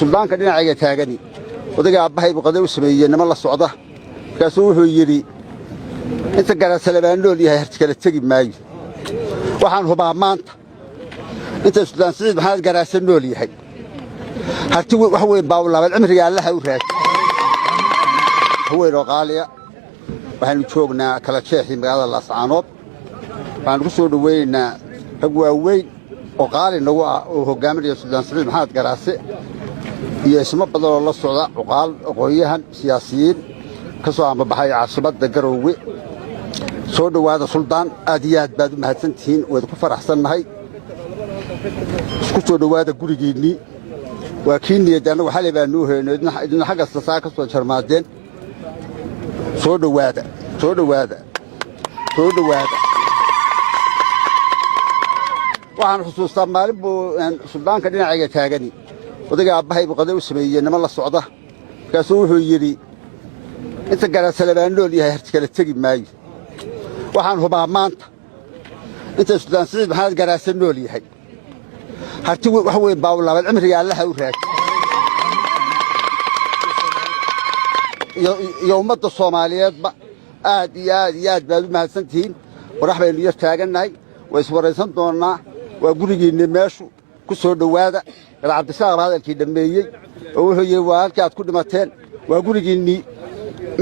سلطان كدينا عيا تاغني ودغا ابهي بقدو سمييه نما لا سocda kaasoo wuxuu yiri inta gaar salabaan loo leeyahay harti kala tagi maayo waxaan hubaa maanta inta Suudaan Saciid maxaad garaasan loo leeyahay harti wax weyn baa labaad cimriga Allah u raad haween qaaliya waxaan joognaa kala jeexi magaalada Laascaanood waxaan ku soo dhaweynaa rag waaweyn oo qaali nagu ah oo hogaaminaya Suudaan Saciid maxaad garaase iyo isma badan oo la socda uqaal aqoonyahan siyaasiyiin ka soo amba baxay caasimada Garowe soo dhawaada Suldaan aad iyo aad baad u mahadsantihiin wada ku faraxsanahay isku soo dhawaada gurigeennii waa kiiniyada anagu xalay baan noo heynay idina xagga sasaa ka soo jarmaadeen soo dhawaada waxaan xusuustaa maalin buu Suldaanka dhinacayga taagani ودغا ابهي بقدو سمييه نما لا سocda kaasoo wuxuu yiri inta gaar salabaan loo leeyahay harti kala tagi maayo waxaan hubaa maanta inta Suudaan Saciid maxaad garaasan loo leeyahay harti wax weyn baa labaad cimriga Allah u raad iyo ummadda Soomaaliyeed ba aad iyo aad baad u mahadsantihiin warax baynu yar taaganahay way iswaraysan doonaa waa gurigeena meeshu ku soo dhawaada Cabdisaaq hadalkii dhameeyay oo wuxuu yiri waa halka aad ku dhimateen waa gurigeennii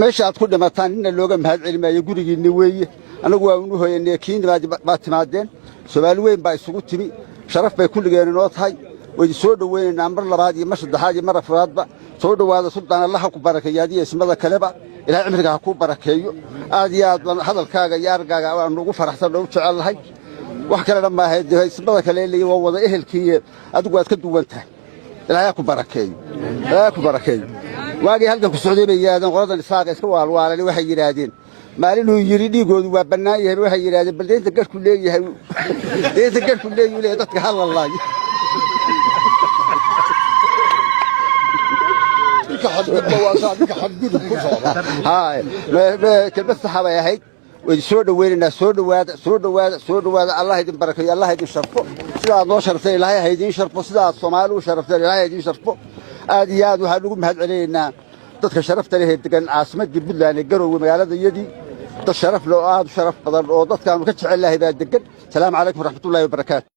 meesha aad ku dhimataan in looga mahad celimayo gurigeennii weeye anagu waa uu hooyanay kiinbaad ba timaadeen Soomaali weyn baa isugu timi sharaf bay kulligeen inoo tahay way soo dhaweynaa mar labaad iyo mar saddexaad iyo mar afraadba soo dhawaada Suldaan Allah ku barakeeyo ismada kaleba ilaahay cimriga ku barakeeyo aad iyo aad hadalkaaga iyo argaaga aan ugu faraxsan oo jecelahay wax kale ma ahayd ismada kale leeyahay wada ehelkii adigu aad ka duwan tahay ilaahay ku barakeeyo waagi halka ku socday bayaadan qoradan isaaq iska waalwaalay waxay yiraahdeen maalin uu yiri dhigoodu waa banaan yahay waxay yiraahdeen baldeenta garku leeyahay dadka halallaayo هاي كلمة صحابة يا هيك وسود ويننا سود الله يدين بركة الله يدين شرفه سيدا الله شرفته الله يدين شرفه سيدا الصومال وشرفته الله يدين شرفه آديات وهنقول مهد علينا تدخل شرفته له تكن عاصمة جبل لأن الجرو ومقالة يدي تشرف له شرف قدر وضد كانوا كتش الله إذا دقن. السلام عليكم ورحمة الله وبركاته.